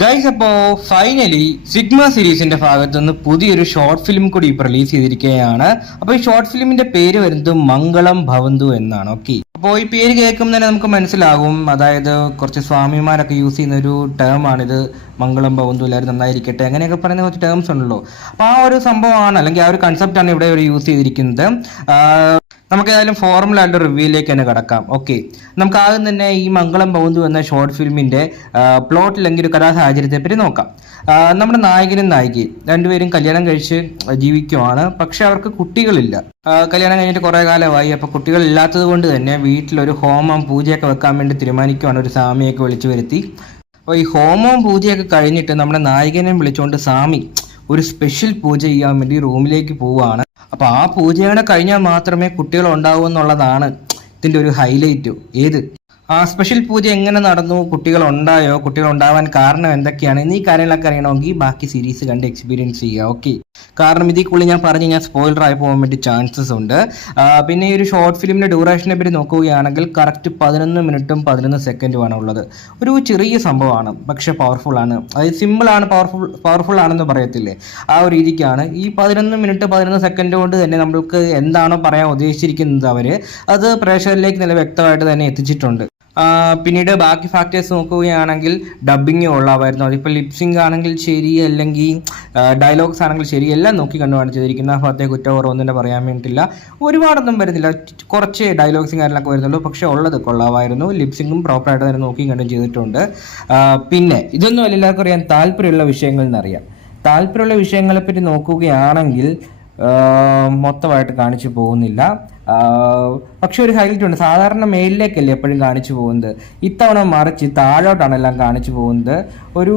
Guys, അപ്പോൾ finally sigma സീരീസിന്റെ ഭാഗത്തുനിന്ന് പുതിയൊരു ഷോർട്ട് ഫിലിം കൂടി ഇപ്പോൾ റിലീസ് ചെയ്തിരിക്കുകയാണ്. അപ്പോൾ ഈ ഷോർട്ട് ഫിലിമിന്റെ പേര് വരുന്നത് മംഗളം ഭവന്തു എന്നാണ്. ഓക്കെ, അപ്പോൾ ഈ പേര് കേൾക്കുമ്പോൾ തന്നെ നമുക്ക് മനസ്സിലാകും, അതായത് കുറച്ച് സ്വാമിമാരൊക്കെ യൂസ് ചെയ്യുന്ന ഒരു ടേം ആണിത്. മംഗളം ഭവന്തു, എല്ലാവരും നന്നായിരിക്കട്ടെ, അങ്ങനെയൊക്കെ പറയുന്ന കുറച്ച് ടേംസ് ഉണ്ടല്ലോ. അപ്പോൾ ആ ഒരു സംഭവമാണ്, അല്ലെങ്കിൽ ആ ഒരു കൺസെപ്റ്റാണ് ഇവിടെ ഒരു യൂസ് ചെയ്തിരിക്കുന്നത്. നമുക്ക് ഏതായാലും ഫോർമുല ആയിട്ട് റിവ്യൂയിലേക്ക് തന്നെ കടക്കാം. ഓക്കെ, നമുക്ക് ആദ്യം തന്നെ ഈ മംഗളം ഭവന്തു എന്ന ഷോർട്ട് ഫിലിമിന്റെ പ്ലോട്ട് അല്ലെങ്കിൽ ഒരു കഥാസാഹചര്യത്തെ പറ്റി നോക്കാം. നമ്മുടെ നായകനും നായികയും രണ്ടുപേരും കല്യാണം കഴിച്ച് ജീവിക്കുവാണ്. പക്ഷെ അവർക്ക് കുട്ടികളില്ല. കല്യാണം കഴിഞ്ഞിട്ട് കുറെ കാലമായി. അപ്പൊ കുട്ടികളില്ലാത്തത് കൊണ്ട് തന്നെ വീട്ടിലൊരു ഹോമം പൂജയൊക്കെ വെക്കാൻ വേണ്ടി തീരുമാനിക്കുവാണ്. ഒരു സ്വാമിയൊക്കെ വിളിച്ചു വരുത്തി. അപ്പോൾ ഈ ഹോമവും പൂജയൊക്കെ കഴിഞ്ഞിട്ട് നമ്മുടെ നായകനെ വിളിച്ചുകൊണ്ട് സ്വാമി ഒരു സ്പെഷ്യൽ പൂജ ചെയ്യാൻ വേണ്ടി റൂമിലേക്ക് പോവുകയാണ്. അപ്പൊ ആ പൂജയുടെ കഴിഞ്ഞാൽ മാത്രമേ കുട്ടികൾ ഉണ്ടാവൂ എന്നുള്ളതാണ് ഇതിന്റെ ഒരു ഹൈലൈറ്റ്. ഏത് ആ സ്പെഷ്യൽ പൂജ എങ്ങനെ നടന്നു, കുട്ടികൾ ഉണ്ടായോ, കുട്ടികൾ ഉണ്ടാവാൻ കാരണം എന്തൊക്കെയാണ് എന്നീ കാര്യങ്ങളൊക്കെ അറിയണമെങ്കിൽ ബാക്കി സീരീസ് കണ്ട് എക്സ്പീരിയൻസ് ചെയ്യുക. ഓക്കെ, കാരണം ഇതിൽ ഞാൻ പറഞ്ഞ് ഞാൻ സ്പോയിലർ ആയി പോകാൻ വേണ്ടി ചാൻസസ് ഉണ്ട്. പിന്നെ ഈ ഒരു ഷോർട്ട് ഫിലിമിന്റെ ഡ്യൂറേഷനെ പറ്റി നോക്കുകയാണെങ്കിൽ കറക്റ്റ് 11 മിനിറ്റും 11 സെക്കൻഡുമാണ് ഉള്ളത്. ഒരു ചെറിയ സംഭവമാണ്, പക്ഷെ പവർഫുൾ ആണ്. അതായത് സിമ്പിൾ ആണ്, പവർഫുൾ ആണെന്ന് പറയത്തില്ലേ, ആ ഒരു രീതിക്കാണ്. ഈ 11 മിനിറ്റ് 11 സെക്കൻഡ് കൊണ്ട് തന്നെ നമ്മൾക്ക് എന്താണോ പറയാൻ ഉദ്ദേശിച്ചിരിക്കുന്നത് അത് പ്രേക്ഷകരിലേക്ക് നല്ല വ്യക്തമായിട്ട് തന്നെ എത്തിച്ചിട്ടുണ്ട്. പിന്നീട് ബാക്കി ഫാക്ടേഴ്സ് നോക്കുകയാണെങ്കിൽ ഡബിങ് ഉള്ളതായിരുന്നു. അതിപ്പോൾ ലിപ്സിംഗ് ആണെങ്കിൽ ശരി, അല്ലെങ്കിൽ ഡയലോഗ്സ് ആണെങ്കിൽ ശരി, എല്ലാം നോക്കി കണ്ടുമാണ് ചെയ്തിരിക്കുന്നത്. ആ ഭാഗത്തെ കുറ്റക്കുറവൊന്നും തന്നെ പറയാൻ വേണ്ടിയില്ല. ഒരുപാടൊന്നും വരുന്നില്ല, കുറച്ച് ഡയലോഗ്സും കാര്യങ്ങളൊക്കെ വരുന്നുള്ളൂ. പക്ഷേ ഉള്ളത് കൊള്ളാമായിരുന്നു. ലിപ്സിംഗും പ്രോപ്പറായിട്ട് തന്നെ നോക്കി കണ്ടും ചെയ്തിട്ടുണ്ട്. പിന്നെ ഇതൊന്നും എല്ലാവർക്കും അറിയാൻ താല്പര്യമുള്ള വിഷയങ്ങൾ എന്നറിയാം. താല്പര്യമുള്ള വിഷയങ്ങളെപ്പറ്റി നോക്കുകയാണെങ്കിൽ മൊത്തമായിട്ട് കാണിച്ചു പോകുന്നില്ല. പക്ഷെ ഒരു ഹൈലൈറ്റ് ഉണ്ട്. സാധാരണ മേലിലേക്കല്ലേ എപ്പോഴും കാണിച്ചു പോകുന്നത്, ഇത്തവണ മറിച്ച് താഴോട്ടാണ് എല്ലാം കാണിച്ചു പോകുന്നത്. ഒരു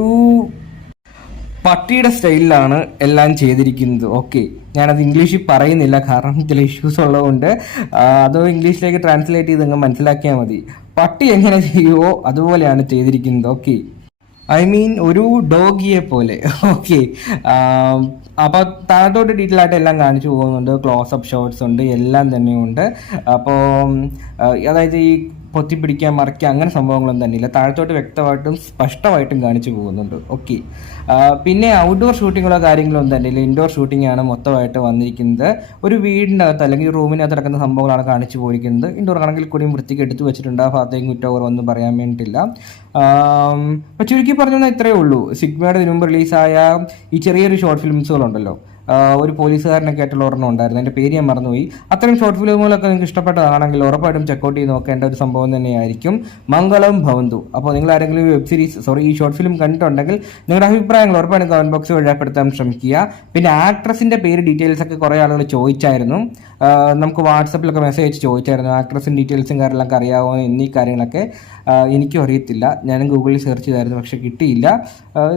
പട്ടിയുടെ സ്റ്റൈലിലാണ് എല്ലാം ചെയ്തിരിക്കുന്നത്. ഓക്കെ, ഞാനത് ഇംഗ്ലീഷിൽ പറയുന്നില്ല, കാരണം ചില ഇഷ്യൂസ് ഉള്ളതുകൊണ്ട്. അതോ ഇംഗ്ലീഷിലേക്ക് ട്രാൻസ്ലേറ്റ് ചെയ്ത് നിങ്ങൾ മനസ്സിലാക്കിയാൽ മതി. പട്ടി എങ്ങനെ ചെയ്യുമോ അതുപോലെയാണ് ചെയ്തിരിക്കുന്നത്. ഓക്കെ, ഐ മീൻ ഒരു ഡോഗിയെ പോലെ. ഓക്കെ, അപ്പോൾ താഴത്തോട്ട് ഡീറ്റെയിൽ ആയിട്ട് എല്ലാം കാണിച്ചു പോകുന്നുണ്ട്. ക്ലോസപ്പ് ഷോട്ട്സ് ഉണ്ട്, എല്ലാം തന്നെയുണ്ട്. അപ്പോൾ അതായത് ഈ പൊത്തിപ്പിടിക്കാൻ, മറിക്കുക, അങ്ങനെ സംഭവങ്ങളൊന്നും തന്നെയില്ല. താഴത്തോട്ട് വ്യക്തമായിട്ടും സ്പഷ്ടമായിട്ടും കാണിച്ചു പോകുന്നുണ്ട്. ഓക്കെ, പിന്നെ ഔട്ട്ഡോർ ഷൂട്ടിങ്ങുള്ള കാര്യങ്ങളൊന്നും തന്നെയില്ല. ഇൻഡോർ ഷൂട്ടിംഗ് ആണ് മൊത്തമായിട്ട് വന്നിരിക്കുന്നത്. ഒരു വീടിൻ്റെ അകത്ത് അല്ലെങ്കിൽ റൂമിനകത്ത് നടക്കുന്ന സംഭവങ്ങളാണ് കാണിച്ചു പോയിരിക്കുന്നത്. ഇൻഡോർ ആണെങ്കിൽ കൂടിയും വൃത്തിക്ക് എടുത്തു വെച്ചിട്ടുണ്ട്. ആ ഭാഗത്തേക്ക് കുറ്റോവർ ഒന്നും പറയാൻ വേണ്ടിയിട്ടില്ല. അപ്പോൾ ചുരുക്കി പറഞ്ഞാൽ ഇത്രയേ ഉള്ളൂ. സിഗ്മയുടെ മുമ്പ് റിലീസായ ഈ ചെറിയൊരു ഷോർട്ട് ഫിലിംസുകളുണ്ടല്ലോ, ഒരു പോലീസുകാരനൊക്കെ ആയിട്ടുള്ള ഒരെണ്ണം ഉണ്ടായിരുന്നു, എൻ്റെ പേര് ഞാൻ മറന്നുപോയി. അത്തരം ഷോർട്ട് ഫിലിമുകളൊക്കെ നിങ്ങൾക്ക് ഇഷ്ടപ്പെട്ടതാണെങ്കിൽ ഉറപ്പായിട്ടും ചെക്കൗട്ട് ചെയ്ത് നോക്കേണ്ട ഒരു സംഭവം തന്നെയായിരിക്കും മംഗളം ഭവന്തു. അപ്പോൾ നിങ്ങൾ ആരെങ്കിലും ഈ ഷോർട്ട് ഫിലിം കണ്ടിട്ടുണ്ടെങ്കിൽ നിങ്ങളുടെ അഭിപ്രായങ്ങൾ ഉറപ്പായിട്ടും കമന്റ് ബോക്സിൽ രേഖപ്പെടുത്താൻ ശ്രമിക്കുക. പിന്നെ ആക്ട്രസിൻ്റെ പേര് ഡീറ്റെയിൽസ് ഒക്കെ കുറേ ആളുകൾ ചോദിച്ചായിരുന്നു. നമുക്ക് വാട്സപ്പിലൊക്കെ മെസ്സേജ് അയച്ച് ചോദിച്ചായിരുന്നു, ആക്ട്രസിൻ്റെ ഡീറ്റെയിൽസും കാര്യങ്ങളൊക്കെ അറിയാമോ എന്നീ കാര്യങ്ങളൊക്കെ. എനിക്കും അറിയത്തില്ല, ഞാനും ഗൂഗിളിൽ സെർച്ച് ചെയ്തായിരുന്നു, പക്ഷെ കിട്ടിയില്ല.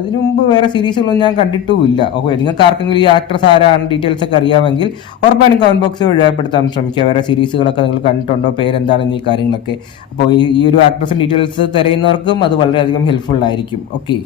ഇതിനു മുമ്പ് വേറെ സീരീസുകളൊന്നും ഞാൻ കണ്ടിട്ടുമില്ല. ഓക്കെ, നിങ്ങൾക്ക് ആർക്കെങ്കിലും ഈ ആക്ട്രസ് ആരാണ് ഡീറ്റെയിൽസ് ഒക്കെ അറിയാമെങ്കിൽ ഉറപ്പായിട്ടും കമന്റ് ബോക്സിൽ രേഖപ്പെടുത്താൻ ശ്രമിക്കുക. വേറെ സീരീസുകളൊക്കെ നിങ്ങൾ കണ്ടിട്ടുണ്ടോ, പേരെന്താണെന്ന് ഈ കാര്യങ്ങളൊക്കെ. അപ്പോൾ ഈ ഒരു ആക്ട്രസിൻ്റെ ഡീറ്റെയിൽസ് തിരയുന്നവർക്കും അത് വളരെയധികം ഹെൽപ്ഫുൾ ആയിരിക്കും. ഓക്കെ.